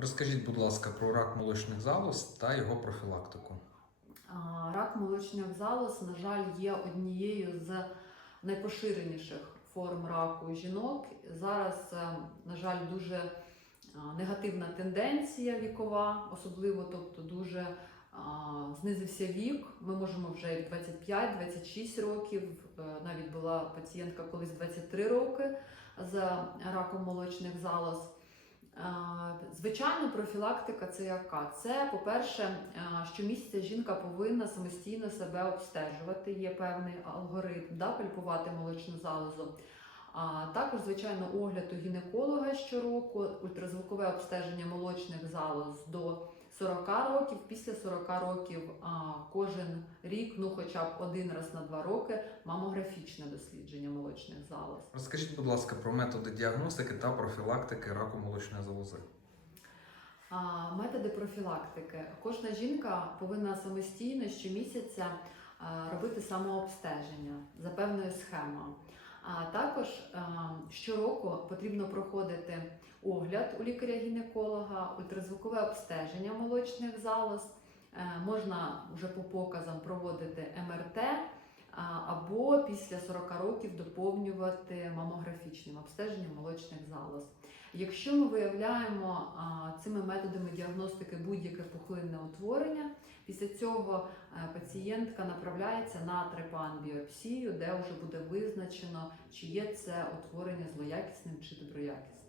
Розкажіть, будь ласка, про рак молочних залоз та його профілактику. Рак молочних залоз, на жаль, є однією з найпоширеніших форм раку жінок. Зараз, е, на жаль, дуже негативна тенденція вікова, особливо, тобто дуже знизився вік. Ми можемо вже і 25-26 років. е, Навіть була пацієнтка колись 23 роки з раком молочних залоз. Звичайно, профілактика це яка? Це, по-перше, е, щомісяця жінка повинна самостійно себе обстежувати. Є певний алгоритм, да, пальпувати молочну залозу. А також, звичайно, огляд у гінеколога щороку, ультразвукове обстеження молочних залоз до 40 років. Після 40 років а, кожен рік, ну хоча б один раз на два роки, мамографічне дослідження молочних залоз. Розкажіть, будь ласка, про методи діагностики та профілактики раку молочної залози. Методи профілактики. Кожна жінка повинна самостійно щомісяця робити самообстеження за певною схемою. А також щороку потрібно проходити огляд у лікаря-гінеколога, ультразвукове обстеження молочних залоз. Е, Можна вже по показам проводити МРТ або після 40 років доповнювати мамографічним обстеженням молочних залоз. Якщо ми виявляємо цими методами діагностики будь-яке пухлинне утворення, після цього е, пацієнтка направляється на трепан-біопсію, де вже буде визначено, чи є це утворення злоякісним чи доброякісним.